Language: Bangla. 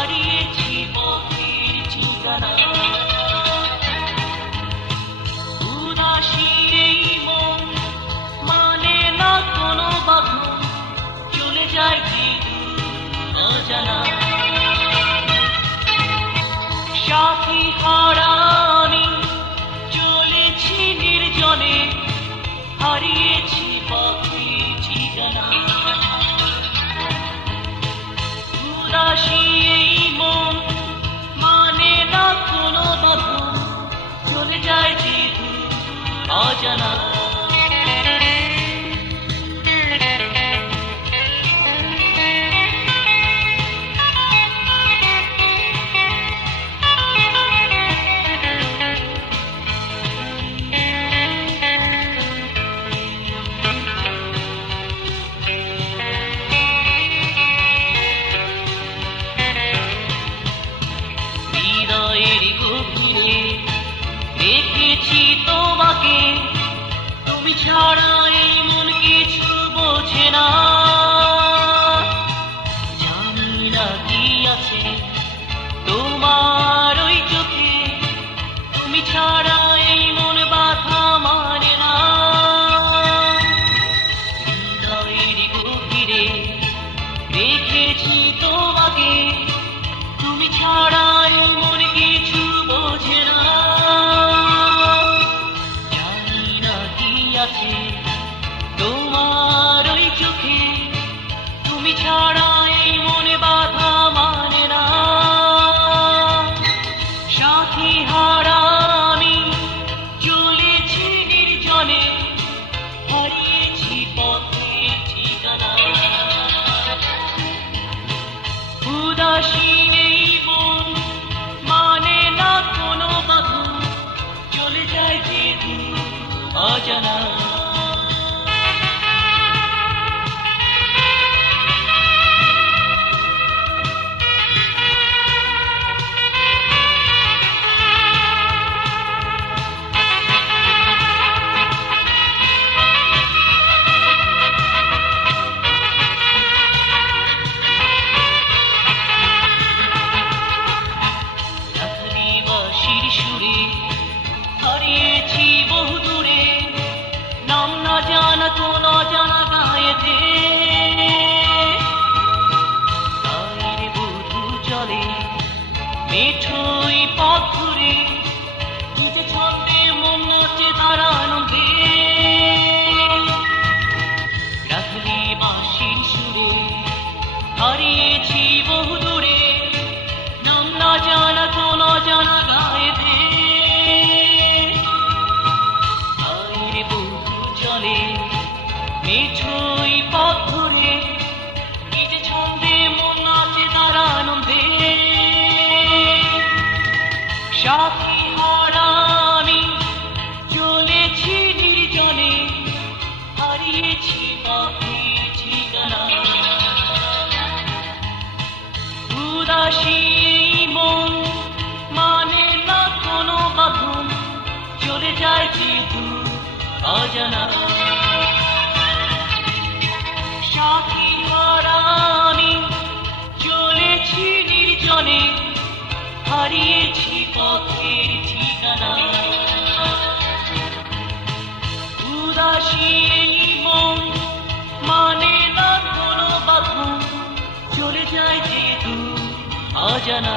হারিয়েছি পথের ঠিকানা। উদাসী এই মন মানে না কোনো বাঁধন, চলে যায় কি অজানা। সাথী হারা আমি চলেছি নির্জনে, হারিয়েছি পথের ঠিকানা। উদাসী এই মন মানে না কোনো বাঁধন, চলে যায় যে অজানা। হৃদয়ের গভীরে রেখেছি তোমাকে, তুমি ছাড়া এই মন কিছু বোঝে না। জানি না কি আছে তোমার ওই চোখে, তুমি ছাড়া এই মন বাধা মানে না। হৃদয়ের গভীরে রেখেছি তোমাকে, তুমি ছাড়া এই মন কিছু বোঝে না। জানি না কি আছে তোমার ওই চোখে, তুমি ছাড়া এই মনে বাধা মানে না। সাথী হারা আমি চলেছি নির্জনে, হারিয়েছি পথের ঠিকানা। উদাসী এই মন মানে না কোনো বাঁধন, চলে যায় যে অজানা। সুরে হারিয়েছি বহু দূরে, নাম না জানা কোন অজানা গায়েতে। গায়ের বধূ চলে মেঠোই পথ ঘুরে, নিজে ছন্দে মন নাচে তার আনন্দে। রাখলি বাঁশির সুরে হারিয়েছি বহু দূরে, নাম না জানা কোন অজানা গায়েতে। গায়ের বধূ চলে মেঠোই পথ ধরে, নিজে ছন্দে মন নাচে তার আনন্দে। সাথী হারা আমি চলেছি নির্জনে, হারিয়েছি পথের ঠিকানা। উদাসী এই মন মানে না কোনো বাঁধন, চলে যায় যে অজানা। সাথী হারা আমি চলেছি নির্জনে, হারিয়েছি পথের ঠিকানা। উদাসী এই মন মানে না কোনো বাঁধন, চলে যায় যে অজানা।